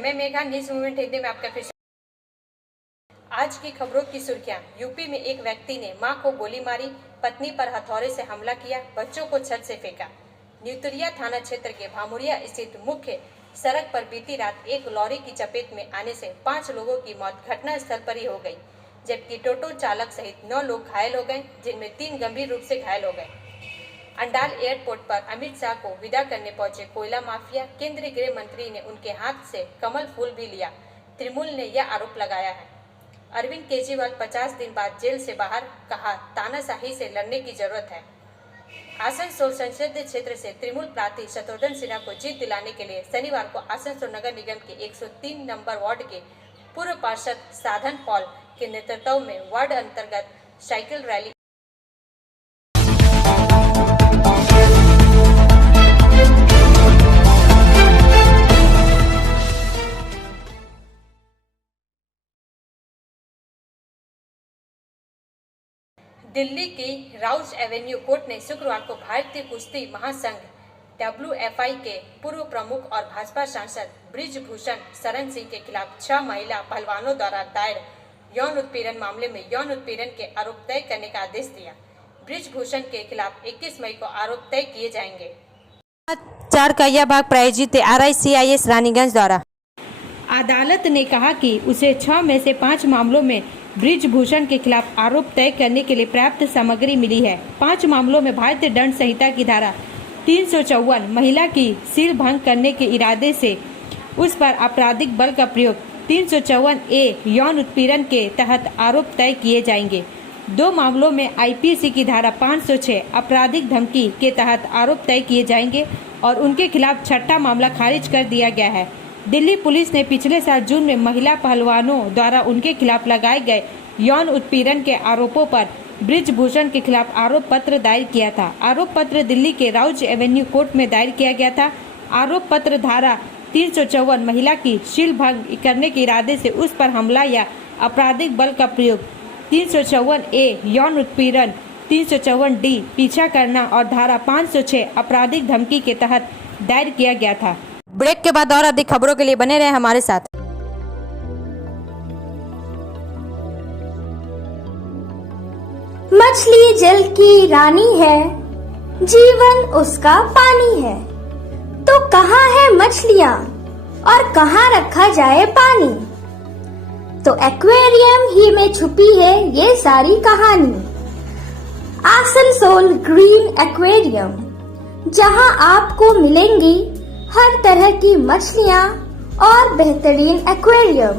मैं Megha, news movement Hindi में आपका फिर आज की खबरों की सुर्खियां। यूपी में एक व्यक्ति ने मां को गोली मारी, पत्नी पर हथौड़े से हमला किया, बच्चों को छत से फेंका। न्यूतरिया थाना क्षेत्र के भामुरिया स्थित मुख्य सड़क पर बीती रात एक लॉरी की चपेट में आने से 5 लोगों की मौत घटना स्थल पर ही हो गई, जबकि टोटो चालक सहित 9 लोग घायल हो गए, जिनमें 3 गंभीर रूप से घायल हो गए। अंडाल एयरपोर्ट पर अमित शाह को विदा करने पहुंचे कोयला माफिया, केंद्रीय गृह मंत्री ने उनके हाथ से कमल फूल भी लिया। तृणमूल ने यह आरोप लगाया है। अरविंद केजरीवाल 50 दिन बाद जेल से बाहर, कहा तानाशाही से लड़ने की जरूरत है। आसनसोल संसदीय क्षेत्र से तृणमूल प्रार्थी शत्रुघ्न सिन्हा को जीत दिलाने के लिए शनिवार को आसनसोल नगर निगम के 103 नंबर वार्ड के पूर्व पार्षद साधन पॉल के नेतृत्व में वार्ड अंतर्गत साइकिल रैली दिल्ली की राउज एवेन्यू कोर्ट ने शुक्रवार को भारतीय कुश्ती महासंघ WFI के पूर्व प्रमुख और भाजपा सांसद ब्रिजभूषण शरण सिंह के खिलाफ 6 महिला पहलवानों द्वारा दायर यौन उत्पीड़न मामले में यौन उत्पीड़न के आरोप तय करने का आदेश दिया। ब्रिजभूषण के खिलाफ 21 मई को आरोप तय किए जाएंगे। 4 का यह भाग प्रायोजित RICIS रानीगंज द्वारा। अदालत ने कहा कि उसे 6 में से 5 मामलों में ब्रिजभूषण के खिलाफ आरोप तय करने के लिए पर्याप्त सामग्री मिली है। 5 मामलों में भारतीय दंड संहिता की धारा 354 महिला की सील भंग करने के इरादे से उस पर आपराधिक बल का प्रयोग 354A यौन उत्पीड़न के तहत आरोप तय किए जाएंगे। 2 मामलों में IPC की धारा 506 आपराधिक धमकी के तहत आरोप तय किए जाएंगे और उनके खिलाफ 6ठा मामला खारिज कर दिया गया है। दिल्ली पुलिस ने पिछले साल जून में महिला पहलवानों द्वारा उनके खिलाफ लगाए गए यौन उत्पीड़न के आरोपों पर ब्रिजभूषण के खिलाफ आरोप पत्र दायर किया था। आरोप पत्र दिल्ली के राउज एवेन्यू कोर्ट में दायर किया गया था। आरोप पत्र धारा 354 महिला की शील भंग करने के इरादे से उस पर हमला या आपराधिक बल का प्रयोग, 354A यौन उत्पीड़न, 354D पीछा करना और धारा 506 आपराधिक धमकी के तहत दायर किया गया था। ब्रेक के बाद और अधिक खबरों के लिए बने रहे हमारे साथ। मछली जल की रानी है, जीवन उसका पानी है, तो कहाँ है मछलियाँ और कहाँ रखा जाए पानी? तो एक्वेरियम ही में छुपी है ये सारी कहानी। आसनसोल ग्रीन एक्वेरियम, जहाँ आपको मिलेंगी हर तरह की मछलियाँ और बेहतरीन एक्वेरियम।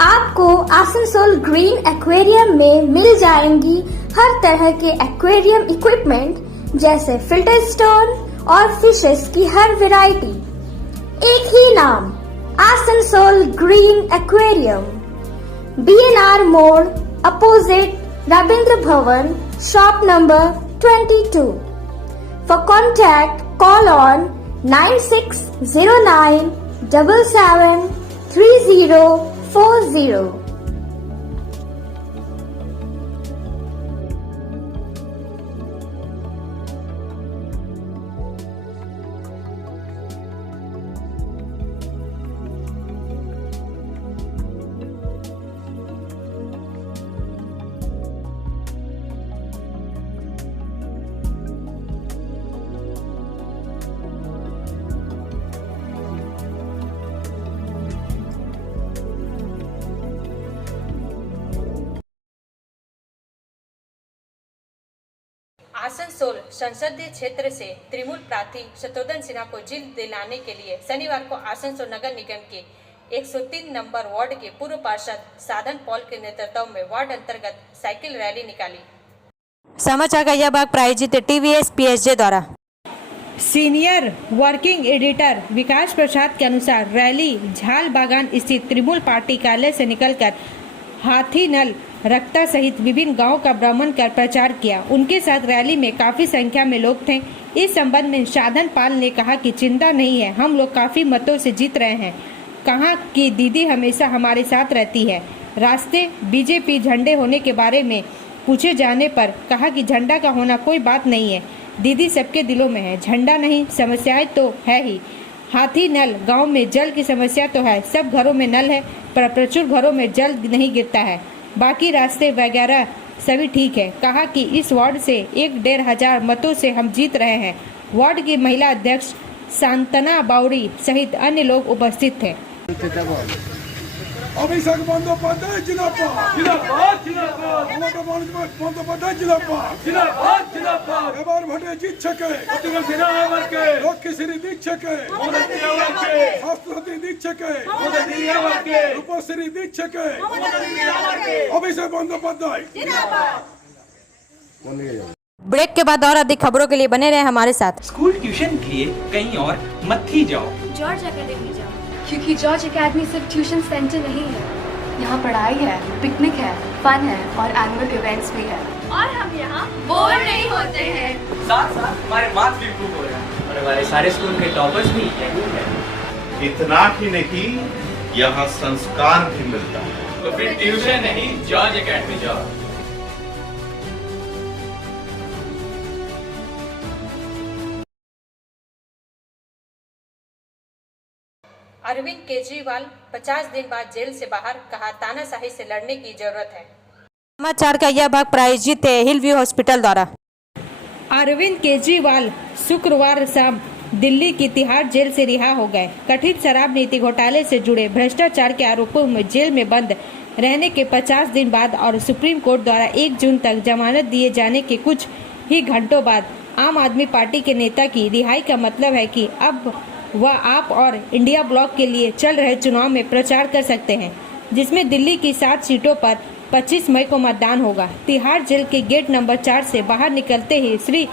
आपको आसनसोल ग्रीन एक्वेरियम में मिल जाएंगी हर तरह के एक्वेरियम इक्विपमेंट, जैसे फिल्टर स्टोन और फिशेस की हर वैरायटी। एक ही नाम, आसनसोल ग्रीन एक्वेरियम। BNR मोड़, opposite Ravindra Bhavan, shop number 22। For contact call on 9609 77 3040। Asansol संसदीय क्षेत्र से तृणमूल प्रार्थी शत्रुघ्न सिन्हा को जीत दिलाने के लिए शनिवार को आसनसोल नगर निगम के 103 नंबर वार्ड के पूर्व पार्षद साधन पॉल के नेतृत्व में वार्ड अंतर्गत साइकिल रैली निकाली। समाचार का यह भाग प्रायोजित TVS PSJ द्वारा। सीनियर वर्किंग एडिटर विकास प्रसाद के अनुसार रैली झाल बागान स्थित तृणमूल पार्टी कार्यालय से निकलकर हाथीनल रक्ता सहित विभिन्न गांवों का भ्रमण कर प्रचार किया। उनके साथ रैली में काफी संख्या में लोग थे। इस संबंध में साधन पाल ने कहा कि चिंता नहीं है, हम लोग काफी मतों से जीत रहे हैं। कहा कि दीदी हमेशा हमारे साथ रहती है। रास्ते बीजेपी झंडे होने के बारे में पूछे जाने पर कहा कि झंडा का होना कोई बात नहीं है, दीदी सबके दिलों में है, झंडा नहीं समस्याएं तो है ही। हाथी नल गांव में जल की समस्या तो है, सब घरों में नल है पर प्रचुर घरों में जल नहीं गिरता है, बाकी रास्ते वगैरह सभी ठीक है। कहा कि इस वार्ड से 1,500 मतों से हम जीत रहे हैं। वार्ड की महिला अध्यक्ष सांतना बाउरी सहित अन्य लोग उपस्थित थे। অভিষেক বন্দ্যোপাধ্যায় জিন্দাবাদ জিন্দাবাদ জিন্দাবাদ মমতা বন্দ্যোপাধ্যায় জিন্দাবাদ জিন্দাবাদ জিন্দাবাদ এবার ভোটে জিতছে কে প্রতিবার সিনাওয়ারকে লক্ষ্মীশ্রী দিচ্ছে কে মমতা দিদিয়াওয়ারকে স্বাস্থ্যসাথী দিচ্ছে কে মমতা দিদিয়াওয়ারকে রূপশ্রী দিচ্ছে কে মমতা দিদিয়াওয়ারকে অভিষেক বন্দ্যোপাধ্যায় জিন্দাবাদ। ब्रेक के बाद और अधिक खबरों के लिए बने रहे हमारे साथ। स्कूल ट्यूशन के लिए कहीं और मत ही जाओ, जॉर्ज एकेडमी जाओ, क्योंकि जॉर्ज एकेडमी सिर्फ ट्यूशन सेंटर नहीं है, यहाँ पढ़ाई है, पिकनिक है, फन है और एनुअल इवेंट्स भी है। और हम यहाँ बोर नहीं होते हैं, साथ साथ हमारे मार्क्स भी इम्प्रूव हो रहे हैं और हमारे सारे स्कूल के टॉपर्स भी यही है। इतना ही नहीं, यहाँ संस्कार भी मिलता है। तो फिर ट्यूशन नहीं, जॉर्ज एकेडमी जाओ। अरविंद केजरीवाल 50 दिन बाद जेल से बाहर, कहा तानाशाही से लड़ने की जरूरत है। समाचार का यह भाग प्रायोजित है हिल व्यू हॉस्पिटल द्वारा। अरविंद केजरीवाल शुक्रवार शाम दिल्ली की तिहाड़ जेल से रिहा हो गए। कथित शराब नीति घोटाले से जुड़े भ्रष्टाचार के आरोपों में जेल में बंद रहने के 50 दिन बाद और सुप्रीम कोर्ट द्वारा 1 जून तक जमानत दिए जाने के कुछ ही घंटों बाद आम आदमी पार्टी के नेता की रिहाई का मतलब है कि अब वह आप और इंडिया ब्लॉक के लिए चल रहे चुनाव में प्रचार कर सकते हैं, जिसमें दिल्ली की 7 सीटों पर 25 मई को मतदान होगा। तिहाड़ जेल के गेट नंबर 4 से बाहर निकलते ही श्री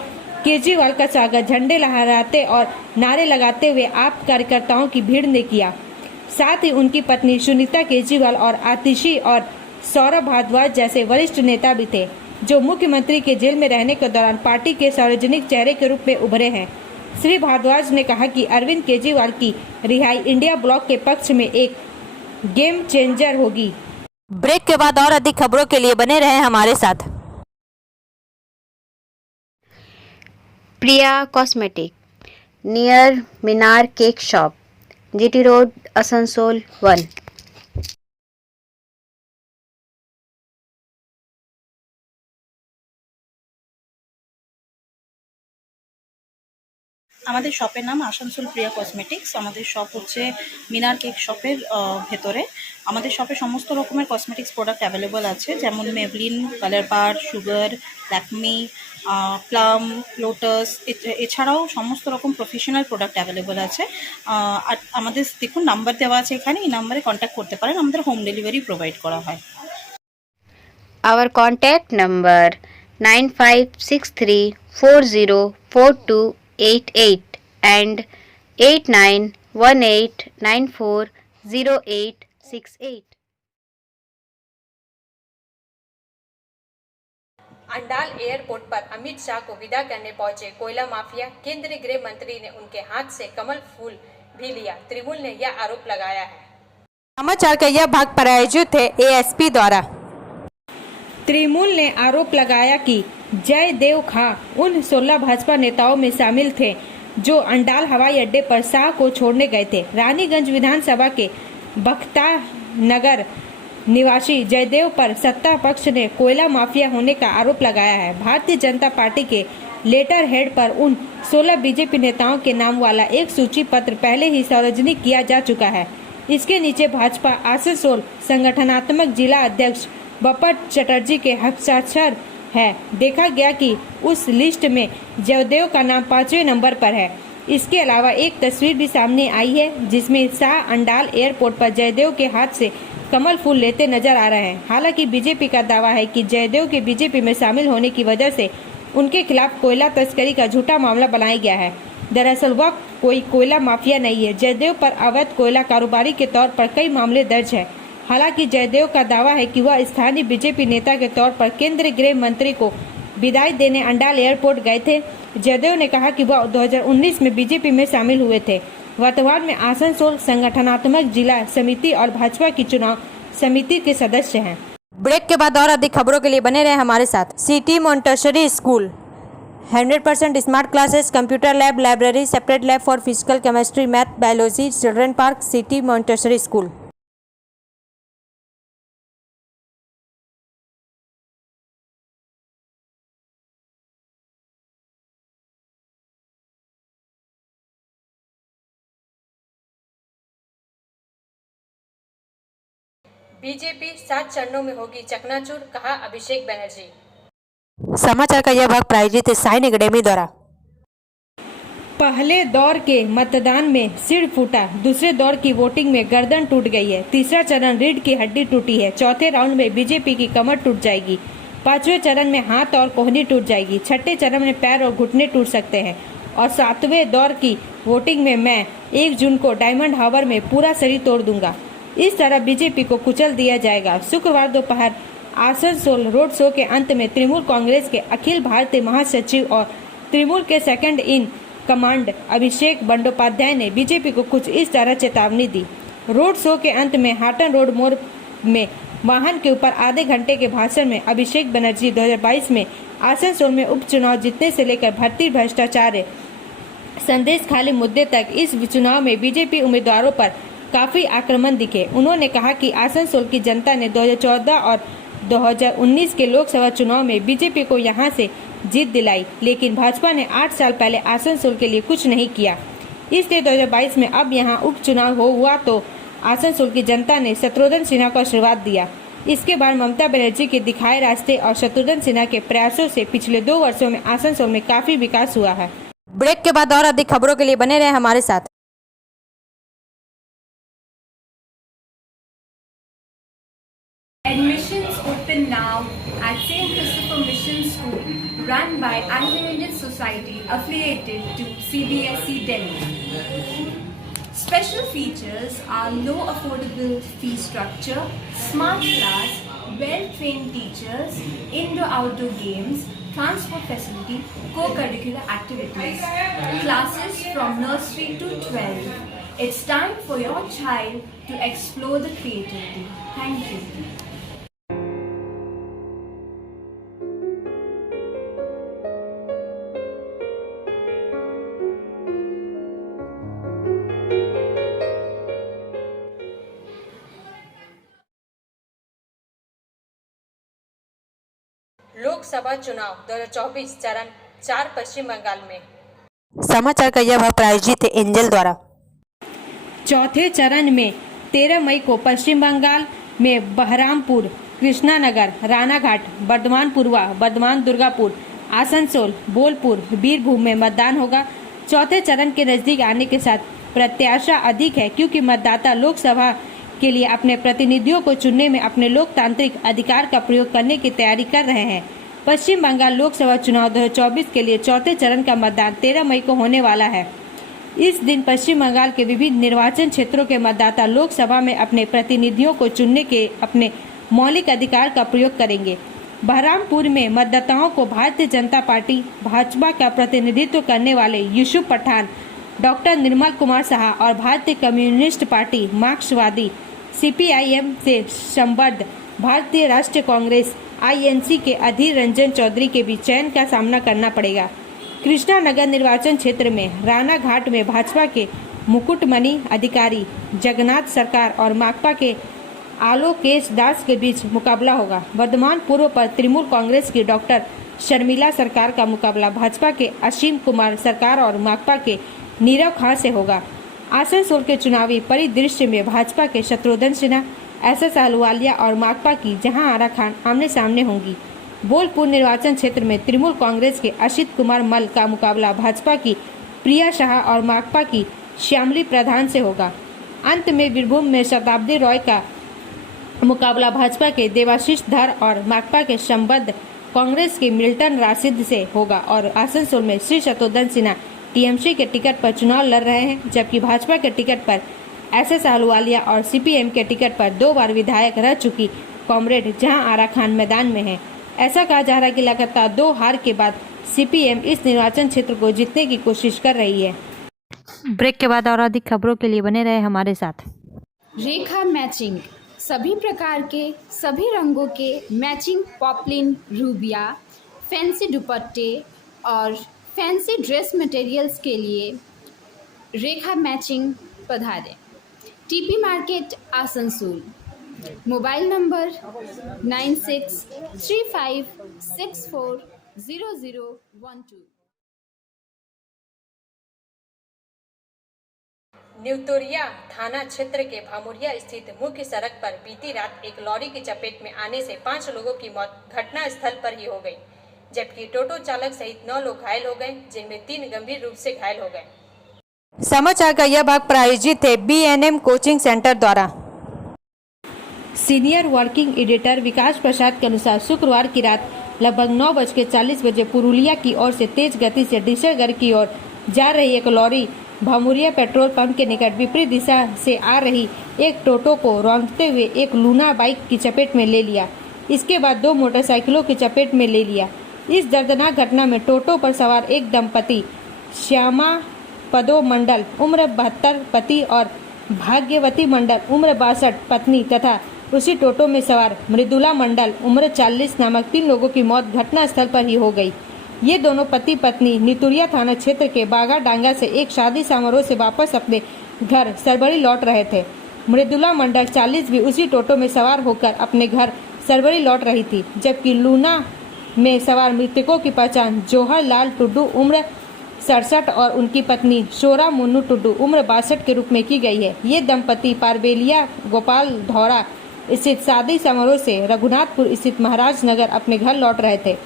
केजरीवाल का स्वागत झंडे लहराते और नारे लगाते हुए आप कार्यकर्ताओं की भीड़ ने किया। साथ ही उनकी पत्नी सुनीता केजरीवाल और आतिशी और सौरभ भारद्वाज जैसे वरिष्ठ नेता भी थे, जो मुख्यमंत्री के जेल में रहने के दौरान पार्टी के सार्वजनिक चेहरे के रूप में उभरे हैं। श्री भारद्वाज ने कहा कि अरविंद केजरीवाल की रिहाई इंडिया ब्लॉक के पक्ष में एक गेम चेंजर होगी। ब्रेक के बाद और अधिक खबरों के लिए बने रहे हमारे साथ। Priya cosmetic near Minar cake shop, GT road, Asansol 1। আমাদের শপের নাম আসানসোল প্রিয়া কসমেটিক্স। আমাদের শপ হচ্ছে মিনার কেক শপের ভেতরে। আমাদের শপে সমস্ত রকমের কসমেটিক্স প্রোডাক্ট অ্যাভেলেবল আছে, যেমন মেবলিন, কালার বার, সুগার, ল্যাকমি, প্লাম, লোটাস, এছাড়াও সমস্ত রকম প্রফেশনাল প্রোডাক্ট অ্যাভেলেবল আছে। আর আমাদের দেখুন নাম্বার দেওয়া আছে এখানে, এই নাম্বারে কন্ট্যাক্ট করতে পারেন। আমাদের হোম ডেলিভারি প্রোভাইড করা হয়। Our contact number 9563404288 and 8918940868। Andal airport पर अमित शाह को विदा करने पहुंचे कोयला माफिया। केंद्रीय गृह मंत्री ने उनके हाथ से कमल फूल भी लिया। तृणमूल ने यह आरोप लगाया है। समाचार का यह भाग प्रायोजित है एएसपी द्वारा। तृणमूल ने आरोप लगाया कि जयदेव खां उन 16 भाजपा नेताओं में शामिल थे जो अंडाल हवाई अड्डे पर शाह को छोड़ने गए थे। रानीगंज विधानसभा के बख्ता नगर निवासी जयदेव पर सत्ता पक्ष ने कोयला माफिया होने का आरोप लगाया है। भारतीय जनता पार्टी के लेटर हेड पर उन 16 बीजेपी नेताओं के नाम वाला एक सूची पत्र पहले ही सार्वजनिक किया जा चुका है। इसके नीचे भाजपा आसनसोल संगठनात्मक जिला अध्यक्ष बपट चटर्जी के हस्ताक्षर है। देखा गया कि उस लिस्ट में जयदेव का नाम 5वें नंबर पर है। इसके अलावा एक तस्वीर भी सामने आई है जिसमें शाह अंडाल एयरपोर्ट पर जयदेव के हाथ से कमल फूल लेते नजर आ रहे हैं। हालांकि बीजेपी का दावा है कि जयदेव के बीजेपी में शामिल होने की वजह से उनके खिलाफ कोयला तस्करी का झूठा मामला बनाया गया है। दरअसल वह कोई कोयला माफिया नहीं है। जयदेव पर अवैध कोयला कारोबारी के तौर पर कई मामले दर्ज है। हालांकि जयदेव का दावा है कि वह स्थानीय बीजेपी नेता के तौर पर केंद्रीय गृह मंत्री को विदाई देने अंडाल एयरपोर्ट गए थे। जयदेव ने कहा कि वह 2019 में बीजेपी में शामिल हुए थे। वर्तमान में आसनसोल संगठनात्मक जिला समिति और भाजपा की चुनाव समिति के सदस्य हैं। ब्रेक के बाद और अधिक खबरों के लिए बने रहे हमारे साथ। City Montessori school 100% smart classes, computer lab, library, separate lab for physical, chemistry, math, biology, children park, city Montessori school. BJP 7 चरणों में होगी चकनाचूर, कहा अभिषेक बनर्जी। समाचार का यह भाग प्रायोजित है साइन एकेडमी द्वारा। पहले दौर के मतदान में सिर फूटा, दूसरे दौर की वोटिंग में गर्दन टूट गई है। तीसरा चरण रीढ़ की हड्डी टूटी है। चौथे राउंड में बीजेपी की कमर टूट जाएगी। पांचवें चरण में हाथ और कोहनी टूट जाएगी। छठे चरण में पैर और घुटने टूट सकते हैं। और सातवें दौर की वोटिंग में मैं 1 जून को डायमंड हार्बर में पूरा शरीर तोड़ दूंगा। इस तरह बीजेपी को कुचल दिया जाएगा। शुक्रवार दोपहर आसनसोल रोड शो के अंत में तृणमूल कांग्रेस के अखिल भारतीय महासचिव और तृणमूल के सेकंड इन कमांड अभिषेक बंदोपाध्याय ने बीजेपी को कुछ इस तरह चेतावनी दी। रोड शो के अंत में हाटन रोड मोड़ में वाहन के ऊपर आधे घंटे के भाषण में अभिषेक बनर्जी 2022 में आसनसोल में उपचुनाव जीतने से लेकर भर्ती, भ्रष्टाचार, संदेश खाली मुद्दे तक इस चुनाव में बीजेपी उम्मीदवारों पर काफी आक्रमण दिखे। उन्होंने कहा कि आसनसोल की जनता ने 2014 और 2019 के लोकसभा चुनाव में बीजेपी को यहां से जीत दिलाई, लेकिन भाजपा ने 8 साल पहले आसनसोल के लिए कुछ नहीं किया। इसलिए 2022 में अब यहां उपचुनाव हुआ तो आसनसोल की जनता ने शत्रुघ्न सिन्हा को आशीर्वाद दिया। इसके बाद ममता बनर्जी के दिखाए रास्ते और शत्रुघ्न सिन्हा के प्रयासों से पिछले 2 वर्षों में आसनसोल में काफी विकास हुआ है। ब्रेक के बाद और अधिक खबरों के लिए बने रहे हमारे साथ। Admissions open now at St. Christopher Mission School, run by Anglo-Indian Society affiliated to CBSE Delhi. Special features are low affordable fee structure, smart class, well-trained teachers, indoor-outdoor games, transport facility, co-curricular activities, classes from nursery to 12. It's time for your child to explore the creativity. Thank you. Lok Sabha चुनाव 2024 चरण 4 पश्चिम बंगाल में। समाचार का यह भाग प्रायोजित है angel द्वारा। चौथे चरण में 13 मई को पश्चिम बंगाल में बहरामपुर, कृष्णानगर, रानाघाट, बर्धमान पूर्वा, बर्धमान दुर्गापुर, आसनसोल, बोलपुर, बीरभूम में मतदान होगा। चौथे चरण के नजदीक आने के साथ प्रत्याशा अधिक है, क्योंकि मतदाता लोकसभा के लिए अपने प्रतिनिधियों को चुनने में अपने लोकतांत्रिक अधिकार का प्रयोग करने की तैयारी कर रहे हैं। पश्चिम बंगाल लोकसभा चुनाव 2024 के लिए चौथे चरण का मतदान 13 मई को होने वाला है। इस दिन पश्चिम बंगाल के विभिन्न निर्वाचन क्षेत्रों के मतदाता लोकसभा में अपने प्रतिनिधियों को चुनने के अपने मौलिक अधिकार का प्रयोग करेंगे। बहरामपुर में मतदाताओं को भारतीय जनता पार्टी भाजपा का प्रतिनिधित्व करने वाले यूसुफ पठान, डॉक्टर निर्मल कुमार साहा और भारतीय कम्युनिस्ट पार्टी मार्क्सवादी CPIM से संबद्ध भारतीय राष्ट्रीय कांग्रेस INC के अधीर रंजन चौधरी के बीच चयन का सामना करना पड़ेगा। कृष्णानगर निर्वाचन क्षेत्र में रानाघाट में भाजपा के मुकुटमणि अधिकारी, जगन्नाथ सरकार और माकपा के आलोकेश दास के बीच मुकाबला होगा। वर्धमान पूर्व पर तृणमूल कांग्रेस की डॉक्टर शर्मिला सरकार का मुकाबला भाजपा के असीम कुमार सरकार और माकपा के नीरव खां से होगा। आसनसोल के चुनावी परिदृश्य में भाजपा के शत्रुघ्न सिन्हा, SS अहलुवालिया और माकपा की जहां आरा खान आमने सामने होंगी। बोलपुर निर्वाचन क्षेत्र में तृणमूल कांग्रेस के असित कुमार मल का मुकाबला भाजपा की प्रिया शाह और माकपा की श्यामली प्रधान से होगा। अंत में बीरभूम में शताब्दी रॉय का मुकाबला भाजपा के देवाशीष धर और माकपा के संबद्ध कांग्रेस के मिल्टन राशिद से होगा। और आसनसोल में श्री शत्रुघ्न सिन्हा TMC के टिकट पर चुनाव लड़ रहे हैं, जबकि भाजपा के टिकट पर SS अहलुवालिया और CPM के टिकट पर 2 बार विधायक रह चुकी कॉमरेड जहां आरा खान मैदान में है। ऐसा कहा जा रहा है कि लगातार 2 हार के बाद CPM इस निर्वाचन क्षेत्र को जीतने की कोशिश कर रही है। ब्रेक के बाद और अधिक खबरों के लिए बने रहे हमारे साथ। रेखा मैचिंग, सभी प्रकार के सभी रंगों के मैचिंग पॉपलिन, रूबिया, फैंसी दुपट्टे, और फैंसी ड्रेस मटेरियल्स के लिए रेखा मैचिंग पधारें। TP market Asansol. Mobile number 9635640012। न्यूतोरिया थाना क्षेत्र के भामुरिया स्थित मुख्य सड़क पर बीती रात एक लॉरी की चपेट में आने से 5 लोगों की मौत घटना स्थल पर ही हो गई, जबकि टोटो चालक सहित 9 लोग घायल हो गए, जिनमें 3 गंभीर रूप से घायल हो गए। समाचार का यह भाग प्रायोजित है BNM कोचिंग सेंटर द्वारा। सीनियर वर्किंग एडिटर विकास प्रसाद के अनुसार शुक्रवार की रात लगभग 9:40 बजे पुरुलिया की ओर से तेज गति से डिसरगढ़ की ओर जा रही एक लॉरी भामुरिया पेट्रोल पंप के निकट विपरीत दिशा से आ रही एक टोटो को रौंदते हुए एक लूना बाइक की चपेट में ले लिया। इसके बाद 2 मोटरसाइकिलों की चपेट में ले लिया। इस दर्दनाक घटना में टोटो पर सवार एक दंपति श्यामा पदो मंडल उम्र 72 पति और भाग्यवती मंडल उम्र 62 पत्नी तथा उसी टोटो में सवार मृदुला मंडल उम्र 40 नामक 3 लोगों की मौत घटना स्थल पर ही हो गई। ये दोनों पति पत्नी नितुरिया थाना क्षेत्र के बागा डांगा से एक शादी समारोह से वापस अपने घर सरबड़ी लौट रहे थे। मृदुला मंडल 40 भी उसी टोटो में सवार होकर अपने घर सरबड़ी लौट रही थी, जबकि लूना में सवार मृतकों की पहचान जौहर लाल टुड्डू उम्र 67 और उनकी पत्नी शोरा मुन्नू टुड्डू उम्र 62 के रूप में की गई है। ये दंपति पारबेलिया गोपाल धौरा स्थित शादी समारोह से रघुनाथपुर स्थित महाराज नगर अपने घर लौट रहे थे,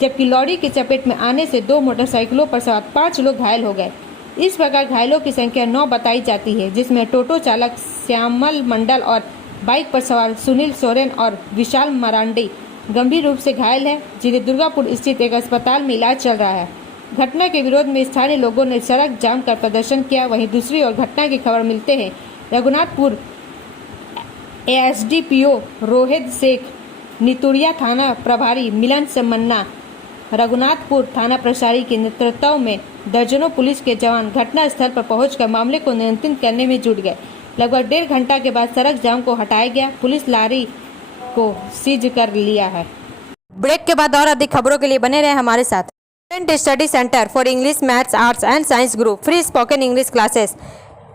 जबकि लॉरी की चपेट में आने से 2 मोटरसाइकिलों पर सवार 5 लोग घायल हो गए। इस प्रकार घायलों की संख्या 9 बताई जाती है, जिसमें टोटो चालक श्यामल मंडल और बाइक पर सवार सुनील सोरेन और विशाल मरांडी गंभीर रूप से घायल है, जिन्हें दुर्गापुर स्थित एक अस्पताल में इलाज चल रहा है। घटना के विरोध में स्थानीय लोगों ने सड़क जाम कर प्रदर्शन किया। वहीं दूसरी ओर घटना की खबर मिलते हैं रघुनाथपुर ASDPO रोहित शेख, नितुरिया थाना प्रभारी मिलन समन्ना, रघुनाथपुर थाना प्रभारी के नेतृत्व में दर्जनों पुलिस के जवान घटना स्थल पर पहुंचकर मामले को नियंत्रित करने में जुट गए। लगभग 1.5 घंटा के बाद सड़क जाम को हटाया गया। पुलिस लॉरी को सीज कर लिया है। ब्रेक के बाद और अधिक खबरों के लिए बने रहे हमारे साथ। Study centre for English, maths, arts and science group, free spoken English classes,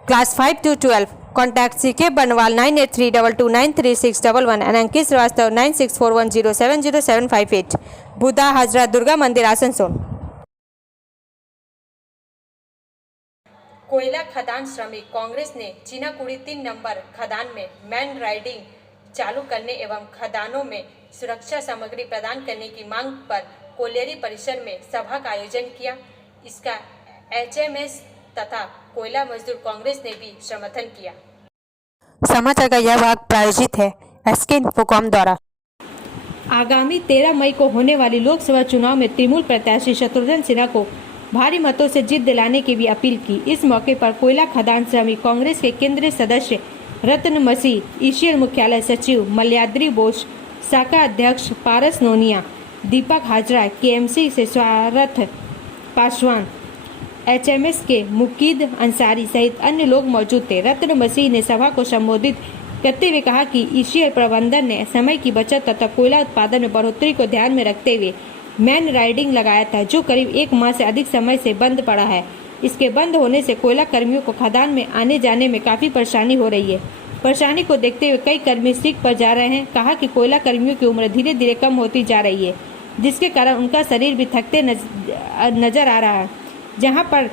class 5 to 12। Contact CK बनवाल 9832293611 एंड अंकित श्रीवास्तव 9641070758। बुद्धा हाजरा दुर्गा मंदिर आसनसोल। कोयला खदान श्रमिक कांग्रेस ने चीनाकुड़ी 3 नंबर खदान में मैन राइडिंग चालू करने एवं खदानों में सुरक्षा सामग्री प्रदान करने की मांग पर कोलियरी परिसर में सभा का आयोजन किया। इसका HMS तथा कोयला मजदूर कांग्रेस ने भी समर्थन किया। समाचार का यह भाग प्रायोजित है SK इन्फोकॉम द्वारा। आगामी 13 मई को होने वाली लोकसभा चुनाव में तृणमूल प्रत्याशी शत्रुघ्न सिन्हा को भारी मतों से जीत दिलाने की भी अपील की। इस मौके पर कोयला खदान श्रमिक कांग्रेस के केंद्रीय सदस्य रत्न मसीह, ECL मुख्यालय सचिव मल्याद्री बोस, शाखा अध्यक्ष पारस नोनिया, दीपक हाजरा, KMC से स्वारथ पासवान, HMS के मुकीद अंसारी सहित अन्य लोग मौजूद थे। रत्न मसीह ने सभा को संबोधित करते हुए कहा कि ECL प्रबंधन ने समय की बचत तथा कोयला उत्पादन में बढ़ोतरी को ध्यान में रखते हुए मैन राइडिंग लगाया था, जो करीब 1 माह से अधिक समय से बंद पड़ा है। इसके बंद होने से कोयला कर्मियों को खदान में आने जाने में काफी परेशानी हो रही है। परेशानी को देखते हुए कई कर्मी सीख पर जा रहे हैं। कहा कि कोयला कर्मियों की उम्र धीरे धीरे कम होती जा रही है, जिसके कारण उनका शरीर भी थकते नजर आ रहा है। जहां पर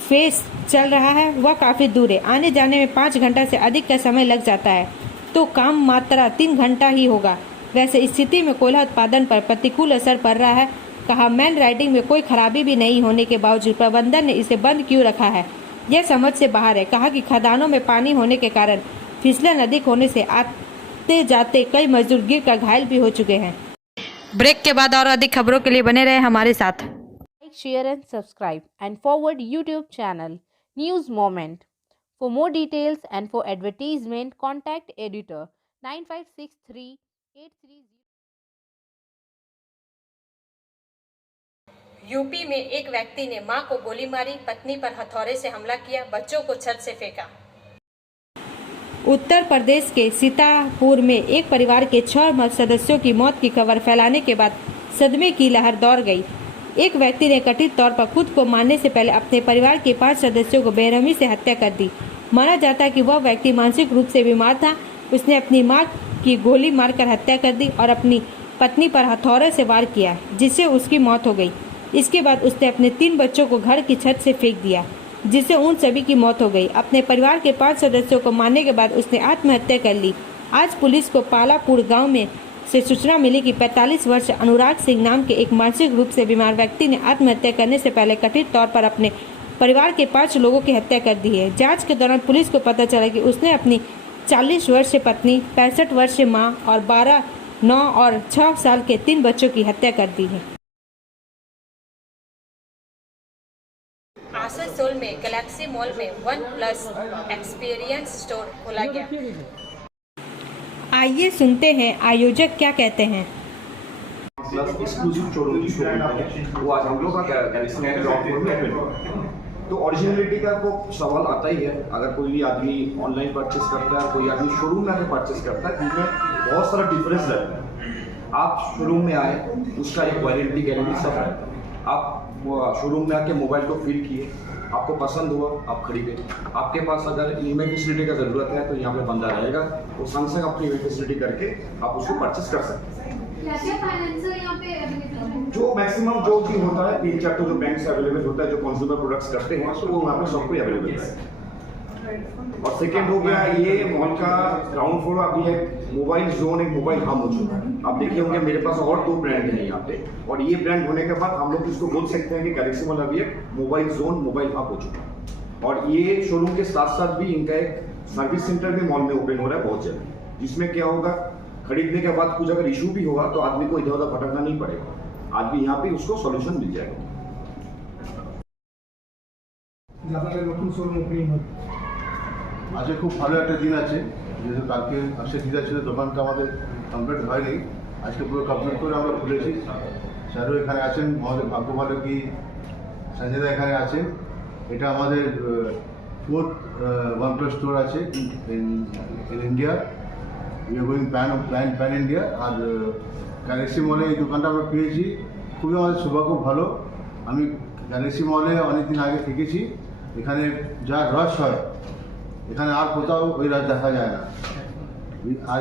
फेस चल रहा है वह काफी दूर है। आने जाने में 5 घंटा से अधिक का समय लग जाता है, तो काम मात्रा 3 घंटा ही होगा। वैसे स्थिति में कोयला उत्पादन पर प्रतिकूल असर पड़ रहा है। कहा मैन राइडिंग में कोई खराबी भी नहीं होने के बावजूद प्रबंधन ने इसे बंद क्यों रखा है, यह समझ से बाहर है। कहा कि खदानों में पानी होने के कारण फिसलन अधिक होने से आते जाते कई मजदूर गिरकर घायल भी हो चुके हैं। ब्रेक के बाद और अधिक खबरों के लिए बने रहे हमारे साथ। Like, share and subscribe and forward YouTube channel News Moment. For more details and for advertisement, contact editor 956383. UP में एक व्यक्ति ने मां को गोली मारी, पत्नी पर हथौड़े से हमला किया, बच्चों को छत से फेंका। उत्तर प्रदेश के सीतापुर में एक परिवार के 6 सदस्यों की मौत की खबर फैलाने के बाद सदमे की लहर दौड़ गई। एक व्यक्ति ने कथित तौर पर खुद को मारने से पहले अपने परिवार के 5 सदस्यों को बेरहमी से हत्या कर दी। माना जाता है कि वह व्यक्ति मानसिक रूप से बीमार था। उसने अपनी मां की गोली मारकर हत्या कर दी और अपनी पत्नी पर हथौड़े से वार किया, जिससे उसकी मौत हो गई। इसके बाद उसने अपने 3 बच्चों को घर की छत से फेंक दिया, जिससे उन सभी की मौत हो गई। अपने परिवार के 5 सदस्यों को मारने के बाद उसने आत्महत्या कर ली। आज पुलिस को पालापुर गांव में से सूचना मिली कि 45 वर्ष अनुराग सिंह नाम के एक मानसिक रूप से बीमार व्यक्ति ने आत्महत्या करने से पहले कथित तौर पर अपने परिवार के 5 लोगों की हत्या कर दी है। जांच के दौरान पुलिस को पता चला कि उसने अपनी 40 वर्षीय पत्नी, 65 वर्षीय मां और 12, 9 और 6 साल के 3 बच्चों की हत्या कर दी है। आसनसोल में गैलेक्सी मॉल में 1+ एक्सपीरियंस स्टोर खोला गया। आइए सुनते हैं आयोजक क्या कहते हैं। एक्सक्लूसिव शोरूम की शोरूम है वो आज हम लोग का गैलेक्सी मॉल ग्राउंड फ्लोर में ओपन। तो ओरिजिनलिटी का तो सवाल आता ही है। अगर कोई भी आदमी ऑनलाइन परचेस करता है, कोई आदमी शोरूम में आके परचेस करता है, इनमें बहुत सारा डिफरेंस रहता है। आप शोरूम में आए, उसका एक वारंटी गारंटी सब है। आप शोरूम में आके मोबाइल को फील किए, आपको पसंद हुआ, आप खरीदे। आपके पास अगर ईएमआई फैसिलिटी का ज़रूरत है तो यहाँ पे बंदा रहेगा, वो संग संग अपनी ईएमआई फैसिलिटी करके आप उसको परचेस कर सकते हैं। जो मैक्सिमम जो भी होता है 3-4 तो जो बैंक से अवेलेबल होता है, जो कंज्यूमर प्रोडक्ट्स करते हैं, तो वो वहाँ पे सबको अवेलेबल है। और सेकेंड हो गया, ये मॉल का ग्राउंड फ्लोर अभी एक मोबाइल जोन, एक मोबाइल हब हो चुका है। आप देखिए होंगे मेरे पास और 2 ब्रांड हैं यहाँ पे, और ये ब्रांड होने के बाद हम लोग इसको बोल सकते हैं कि गैलेक्सी मॉल अभी एक मोबाइल जोन, मोबाइल हब हो चुका है। और ये शोरूम के साथ साथ भी इनका एक सर्विस सेंटर भी मॉल में ओपन हो रहा है बहुत जल्द, जिसमें क्या होगा, खरीदने के बाद कुछ अगर इशू भी होगा तो आदमी को इधर उधर भटकना नहीं पड़ेगा। आज भी यहाँ पे उसको सॉल्यूशन मिल जाएगा। আজকে খুব ভালো একটা দিন আছে, যেহেতু কালকে আজকে দিদা ছিল, দোকানটা আমাদের কমপ্লিট হয়নি, আজকে পুরো কমপ্লিট করে আমরা খুলেছি। স্যারও এখানে আছেন, আমাদের ভাগ্য ভালো কি সঞ্জয়দা এখানে আছেন। এটা আমাদের 4th OnePlus স্টোর আছে in India. We are going pan India. আর গ্যালাক্সি মলে এই দোকানটা আমরা পেয়েছি, খুবই আমাদের সৌভাগ্য ভালো। আমি গ্যালাক্সি মলে অনেকদিন আগে থেকেছি। এখানে যা রশ হয় এখানে আর কোথাও ওই রাত দেখা যায় না। আর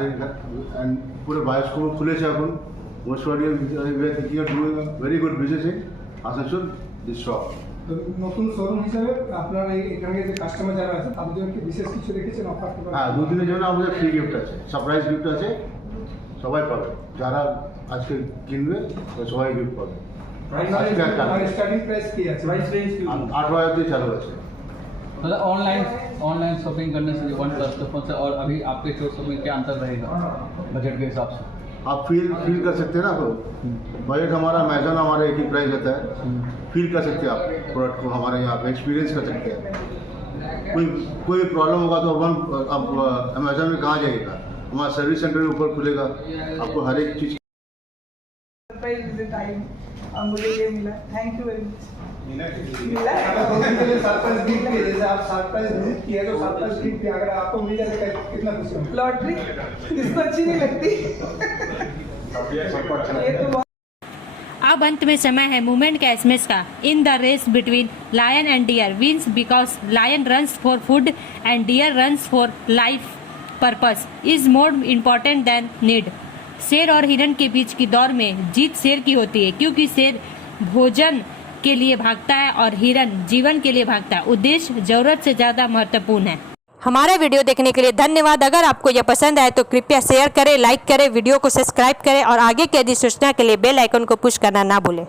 পুরো বায়োস্কোপ খুলেছে এখন। Most very good business in Asansol this shop. নতুন শোরুম হিসাবে আপনার এখানে যে কাস্টমার যারা আছে তাদের জন্য কি বিশেষ কিছু রেখেছেন অফার? হ্যাঁ, 2 দিনের জন্য আমাদের ফ্রি গিফট আছে, সারপ্রাইজ গিফট আছে, সবাই পাবে। যারা আজকে কিনবে সবাই গিফট পাবে। স্টার্টিং প্রাইস কি আছে? প্রাইস রেঞ্জ 8,000 দিয়ে চালু আছে। मतलब ऑनलाइन शॉपिंग करने से OnePlus के फोन से और अभी आपके शोरूम में क्या अंतर रहेगा बजट के हिसाब से? आप फील कर सकते हैं ना। तो बजट हमारा अमेजन हमारा एक ही प्राइस रहता है। फील कर सकते हैं आप प्रोडक्ट को, हमारे यहाँ पे एक्सपीरियंस कर सकते हैं। कोई प्रॉब्लम होगा तो आप अमेजन में कहाँ जाइएगा, हमारा सर्विस सेंटर के ऊपर खुलेगा, आपको हर एक चीज़। मुझे ये मिला, thank you very much. Surprise gift किए, जैसे आप सरप्राइज विजिट किए तो सरप्राइज गिफ्ट अगर आपको मिल जाए तो कितना खुशी होगी? लॉटरी इसको अच्छी नहीं लगती। अब अंत में समय है मूवमेंट का एसएमएस का। In the race between lion and deer wins because lion runs for food and deer runs for life purpose is more important than need. शेर और हिरन के बीच की दौड़ में जीत शेर की होती है, क्योंकि शेर भोजन के लिए भागता है और हिरन जीवन के लिए भागता है। उद्देश्य जरूरत से ज्यादा महत्वपूर्ण है। हमारे वीडियो देखने के लिए धन्यवाद। अगर आपको यह पसंद आए तो कृपया शेयर करें, लाइक करें, वीडियो को सब्सक्राइब करें और आगे की अधिसूचना के लिए बेल आइकन को पुश करना ना भूलें।